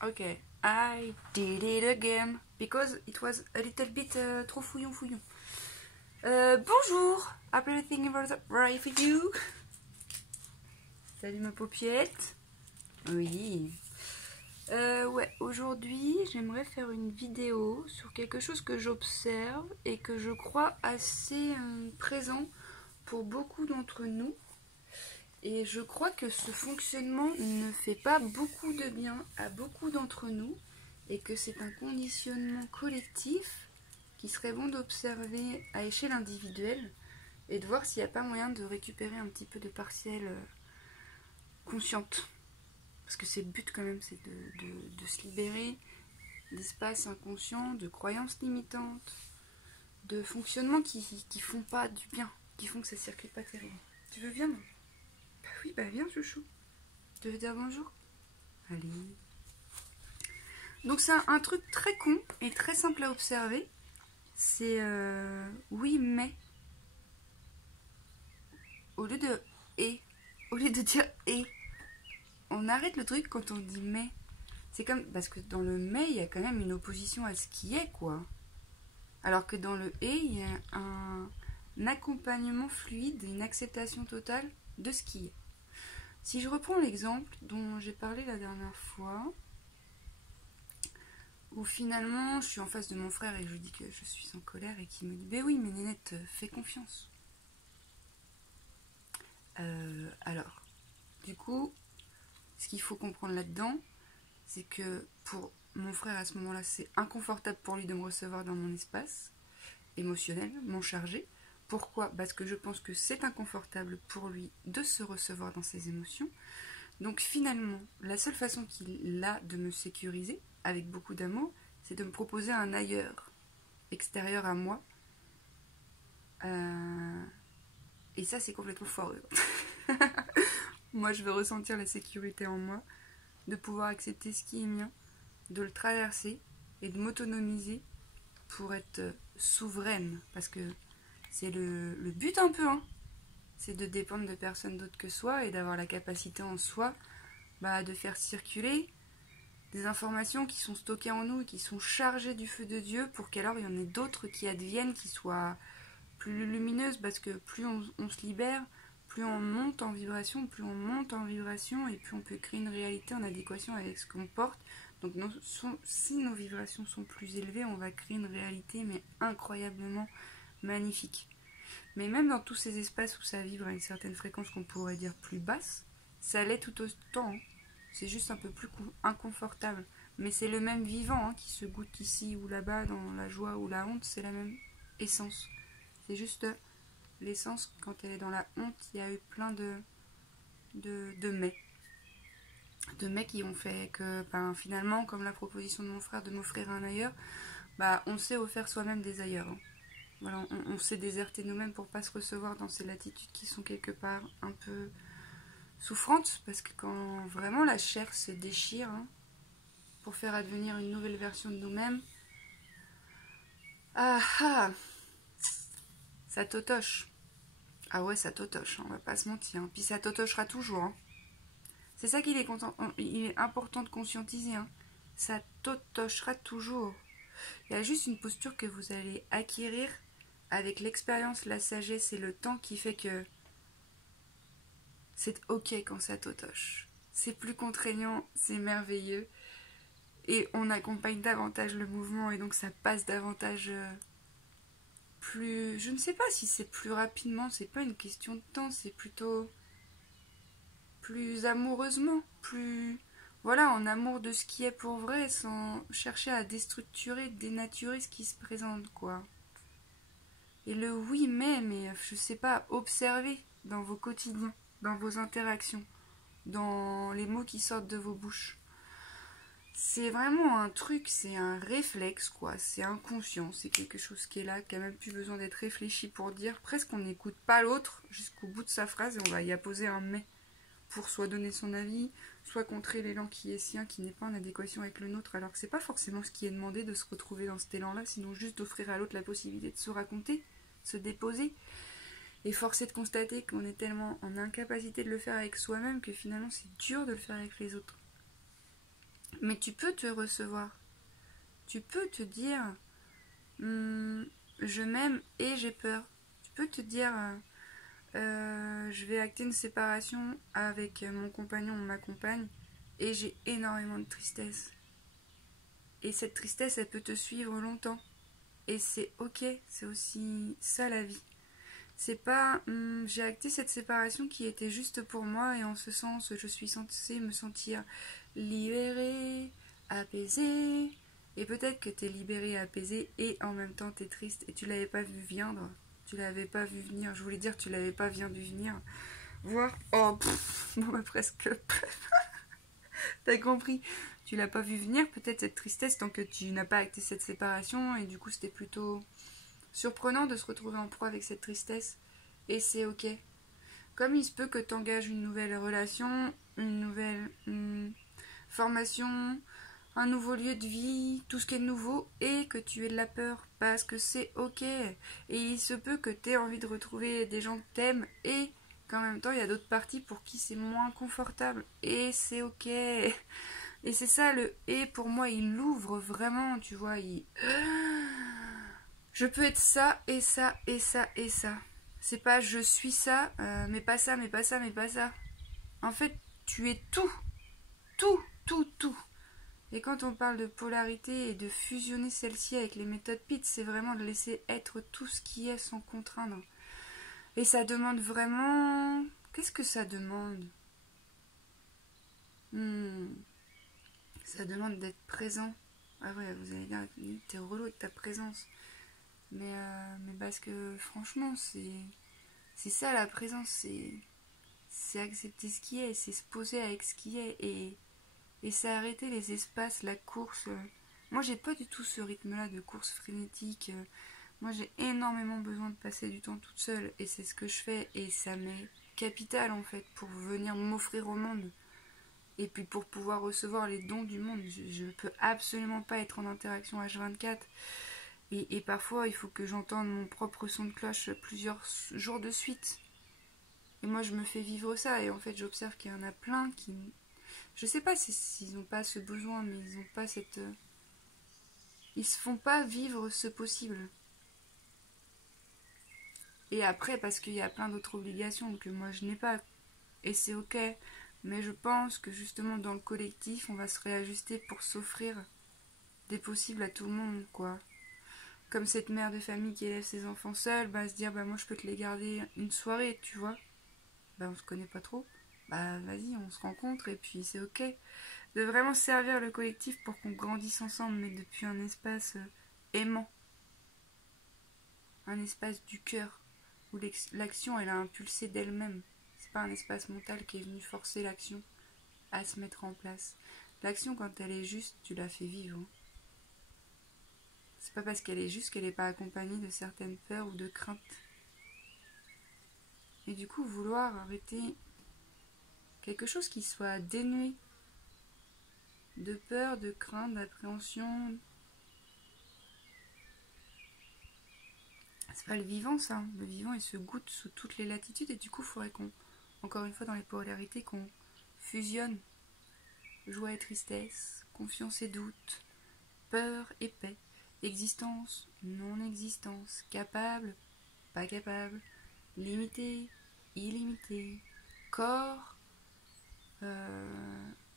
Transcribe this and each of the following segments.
Okay, I did it again because it was a little bit trop fouillon fouillon. Bonjour, everything right with you? Salut ma paupiette. Oui. Ouais, aujourd'hui j'aimerais faire une vidéo sur quelque chose que j'observe et que je crois assez présent pour beaucoup d'entre nous. Et je crois que ce fonctionnement ne fait pas beaucoup de bien à beaucoup d'entre nous et que c'est un conditionnement collectif qui serait bon d'observer à échelle individuelle et de voir s'il n'y a pas moyen de récupérer un petit peu de partiel consciente. Parce que c'est le but quand même, c'est de se libérer d'espaces inconscients, de croyances limitantes, de fonctionnements qui font pas du bien, qui font que ça circule pas terrible. Tu veux bien, non? Bah oui, bah viens chouchou. Tu veux dire bonjour? Allez. Donc c'est un truc très con et très simple à observer. C'est oui mais. Au lieu de et. Au lieu de dire et. On arrête le truc quand on dit mais. C'est comme. Parce que dans le mais, il y a quand même une opposition à ce qui est, quoi. Alors que dans le et, il y a un accompagnement fluide, une acceptation totale de ce qui est. Si je reprends l'exemple dont j'ai parlé la dernière fois, où finalement je suis en face de mon frère et je lui dis que je suis en colère et qu'il me dit ben oui mais Nénette, fais confiance. Alors, du coup, ce qu'il faut comprendre là-dedans, c'est que pour mon frère à ce moment-là, c'est inconfortable pour lui de me recevoir dans mon espace émotionnel, mon chargé. Pourquoi? Parce que je pense que c'est inconfortable pour lui de se recevoir dans ses émotions. Donc finalement, la seule façon qu'il a de me sécuriser, avec beaucoup d'amour, c'est de me proposer un ailleurs, extérieur à moi. Et ça, c'est complètement foireux. Moi, je veux ressentir la sécurité en moi, de pouvoir accepter ce qui est mien, de le traverser et de m'autonomiser pour être souveraine. Parce que c'est le but un peu, hein. C'est de dépendre de personne d'autre que soi et d'avoir la capacité en soi de faire circuler des informations qui sont stockées en nous et qui sont chargées du feu de Dieu pour qu'alors il y en ait d'autres qui adviennent, qui soient plus lumineuses, parce que plus on se libère, plus on monte en vibration, et plus on peut créer une réalité en adéquation avec ce qu'on porte. Donc si nos vibrations sont plus élevées, on va créer une réalité mais incroyablement magnifique. Mais même dans tous ces espaces où ça vibre à une certaine fréquence qu'on pourrait dire plus basse, ça l'est tout autant, hein. C'est juste un peu plus inconfortable. Mais c'est le même vivant, hein, qui se goûte ici ou là-bas, dans la joie ou la honte, c'est la même essence. C'est juste l'essence, quand elle est dans la honte, il y a eu plein de mais. De mais qui ont fait que finalement, comme la proposition de mon frère de m'offrir un ailleurs, on sait offrir soi-même des ailleurs, hein. Voilà, on sait déserter nous-mêmes pour pas se recevoir dans ces latitudes qui sont quelque part un peu souffrantes, parce que quand vraiment la chair se déchire, hein, pour faire advenir une nouvelle version de nous-mêmes, ça totoche. Ah ouais, ça totoche, hein, on va pas se mentir, hein. Puis ça totochera toujours, hein. C'est ça qu'il est important de conscientiser, hein. Ça totochera toujours. Il y a juste une posture que vous allez acquérir avec l'expérience, la sagesse et le temps qui fait que c'est ok quand ça totoche. C'est plus contraignant, c'est merveilleux. Et on accompagne davantage le mouvement et donc ça passe davantage plus... Je ne sais pas si c'est plus rapidement, c'est pas une question de temps, c'est plutôt plus amoureusement, plus... Voilà, en amour de ce qui est pour vrai, sans chercher à déstructurer, dénaturer ce qui se présente, quoi. Et le oui mais je sais pas, observez dans vos quotidiens, dans vos interactions, dans les mots qui sortent de vos bouches. C'est vraiment un truc, c'est un réflexe, quoi. C'est inconscient, c'est quelque chose qui est là, qui a même plus besoin d'être réfléchi pour dire. Presque on n'écoute pas l'autre jusqu'au bout de sa phrase et on va y apposer un mais pour soit donner son avis, soit contrer l'élan qui est sien, qui n'est pas en adéquation avec le nôtre, alors que c'est pas forcément ce qui est demandé de se retrouver dans cet élan-là, sinon juste d'offrir à l'autre la possibilité de se raconter, se déposer. Et force est de constater qu'on est tellement en incapacité de le faire avec soi-même que finalement c'est dur de le faire avec les autres. Mais tu peux te recevoir. Tu peux te dire je m'aime et j'ai peur. Tu peux te dire je vais acter une séparation avec mon compagnon ou ma compagne et j'ai énormément de tristesse. Et cette tristesse, elle peut te suivre longtemps. Et c'est ok, c'est aussi ça la vie. C'est pas j'ai acté cette séparation qui était juste pour moi et en ce sens je suis censée me sentir libérée, apaisée. Et peut-être que t'es libérée, apaisée et en même temps t'es triste et tu l'avais pas vu venir. Tu l'avais pas vu venir. Je voulais dire tu l'avais pas vu venir. Voir. Oh bon bah presque. T'as compris. Tu l'as pas vu venir peut-être cette tristesse tant que tu n'as pas acté cette séparation et du coup c'était plutôt surprenant de se retrouver en proie avec cette tristesse. Et c'est ok. Comme il se peut que tu engages une nouvelle relation, une nouvelle formation, un nouveau lieu de vie, tout ce qui est nouveau, et que tu aies de la peur, parce que c'est ok. Et il se peut que tu aies envie de retrouver des gens que t'aimes, et qu'en même temps, il y a d'autres parties pour qui c'est moins confortable, et c'est ok. Et c'est ça, le « et » pour moi, il l'ouvre vraiment, tu vois, il... Je peux être ça, et ça, et ça, et ça. C'est pas je suis ça, mais pas ça, mais pas ça, mais pas ça. En fait, tu es tout. Tout, tout, tout. Et quand on parle de polarité et de fusionner celle-ci avec les méthodes PIT, c'est vraiment de laisser être tout ce qui est sans contraindre. Et ça demande vraiment... Qu'est-ce que ça demande? Ça demande d'être présent. Ah ouais, vous allez dire, t'es relou avec ta présence. Mais parce que franchement, c'est ça la présence, c'est accepter ce qui est, c'est se poser avec ce qui est et c'est arrêter les espaces, la course. Moi, j'ai pas du tout ce rythme-là de course frénétique. Moi, j'ai énormément besoin de passer du temps toute seule et c'est ce que je fais et ça m'est capital en fait pour venir m'offrir au monde et puis pour pouvoir recevoir les dons du monde. Je peux absolument pas être en interaction H24 et parfois il faut que j'entende mon propre son de cloche plusieurs jours de suite. Et moi, je me fais vivre ça et en fait, j'observe qu'il y en a plein qui... Je sais pas s'ils n'ont pas ce besoin, mais ils n'ont pas cette... Ils se font pas vivre ce possible. Et après, parce qu'il y a plein d'autres obligations que moi je n'ai pas. Et c'est ok. Mais je pense que justement dans le collectif, on va se réajuster pour s'offrir des possibles à tout le monde, quoi. Comme cette mère de famille qui élève ses enfants seule, se dire, moi je peux te les garder une soirée, tu vois. On se connaît pas trop. Vas-y, on se rencontre et puis c'est ok. De vraiment servir le collectif pour qu'on grandisse ensemble, mais depuis un espace aimant. Un espace du cœur, où l'action elle a impulsé d'elle-même. C'est pas un espace mental qui est venu forcer l'action à se mettre en place. L'action, quand elle est juste, tu la fais vivre. C'est pas parce qu'elle est juste qu'elle n'est pas accompagnée de certaines peurs ou de craintes. Et du coup, vouloir arrêter quelque chose qui soit dénué de peur, de crainte, d'appréhension. C'est pas le vivant, ça. Le vivant, il se goûte sous toutes les latitudes et du coup, il faudrait qu'on, encore une fois dans les polarités, qu'on fusionne joie et tristesse, confiance et doute, peur et paix, existence, non-existence, capable, pas capable, limité, illimité, corps,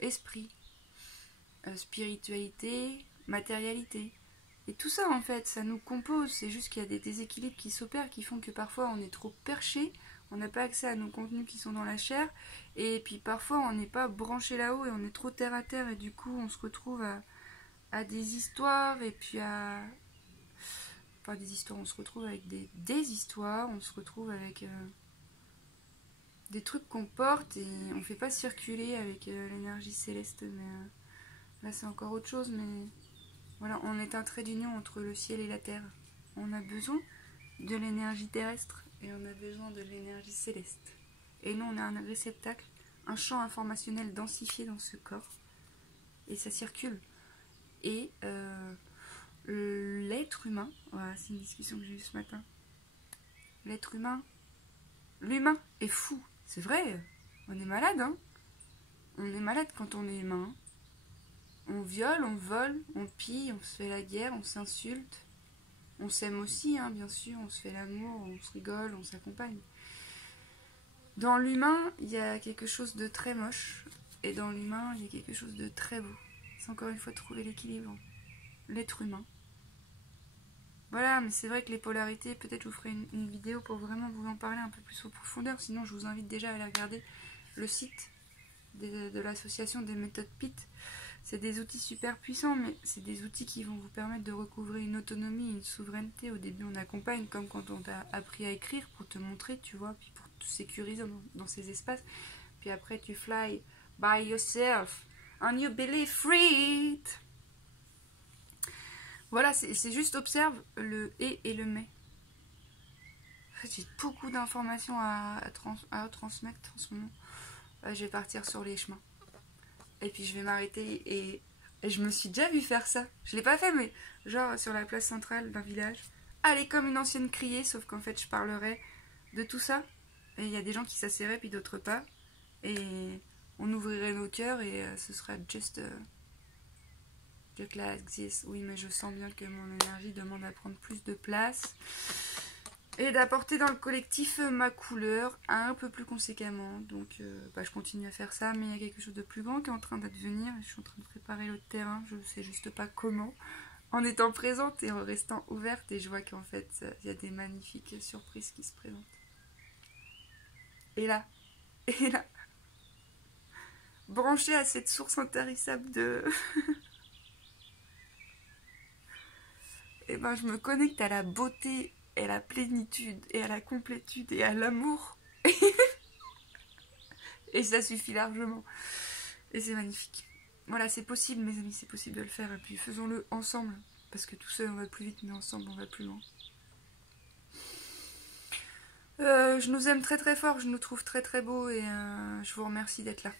esprit, spiritualité, matérialité. Et tout ça, en fait, ça nous compose. C'est juste qu'il y a des déséquilibres qui s'opèrent, qui font que parfois on est trop perché, on n'a pas accès à nos contenus qui sont dans la chair, et puis parfois on n'est pas branché là-haut et on est trop terre à terre, et du coup on se retrouve à des histoires, et puis à... Pas des histoires, on se retrouve avec des histoires, on se retrouve avec des trucs qu'on porte, et on fait pas circuler avec l'énergie céleste, mais là c'est encore autre chose, mais... Voilà, on est un trait d'union entre le ciel et la terre. On a besoin de l'énergie terrestre et on a besoin de l'énergie céleste. Et nous, on a un réceptacle, un champ informationnel densifié dans ce corps. Et ça circule. Et l'être humain, voilà, c'est une discussion que j'ai eue ce matin. L'être humain, l'humain est fou. C'est vrai, on est malade, hein. On est malade quand on est humain. viole, on vole, on pille, on se fait la guerre, on s'insulte. On s'aime aussi, hein, bien sûr, on se fait l'amour, on se rigole, on s'accompagne. Dans l'humain, il y a quelque chose de très moche, et dans l'humain, il y a quelque chose de très beau. C'est encore une fois trouver l'équilibre. L'être humain. Voilà, mais c'est vrai que les polarités, peut-être je vous ferai une vidéo pour vraiment vous en parler un peu plus en profondeur, sinon je vous invite déjà à aller regarder le site de l'association des méthodes PIT. C'est des outils super puissants, mais c'est des outils qui vont vous permettre de recouvrer une autonomie, une souveraineté. Au début, on accompagne, comme quand on t'a appris à écrire pour te montrer, tu vois, puis pour te sécuriser dans ces espaces. Puis après, tu fly by yourself and you believe free. Voilà, c'est juste observe le et le mais. En fait, j'ai beaucoup d'informations à transmettre en ce moment. Je vais partir sur les chemins. Et puis je vais m'arrêter et je me suis déjà vu faire ça. Je l'ai pas fait, mais genre sur la place centrale d'un village. Aller comme une ancienne criée, sauf qu'en fait je parlerai de tout ça. Et il y a des gens qui s'asseraient, puis d'autres pas. Et on ouvrirait nos cœurs et ce sera just like this. Oui, mais je sens bien que mon énergie demande à prendre plus de place. Et d'apporter dans le collectif ma couleur un peu plus conséquemment. Donc je continue à faire ça, mais il y a quelque chose de plus grand qui est en train d'advenir. Je suis en train de préparer le terrain, je ne sais juste pas comment. En étant présente et en restant ouverte, et je vois qu'en fait, il y a des magnifiques surprises qui se présentent. Et là, branché à cette source intarissable de... et ben je me connecte à la beauté et à la plénitude et à la complétude et à l'amour. Et ça suffit largement. Et c'est magnifique. Voilà, c'est possible mes amis, c'est possible de le faire. Et puis faisons-le ensemble. Parce que tout seul on va plus vite, mais ensemble on va plus loin. Je nous aime très très fort, je nous trouve très très beaux et je vous remercie d'être là.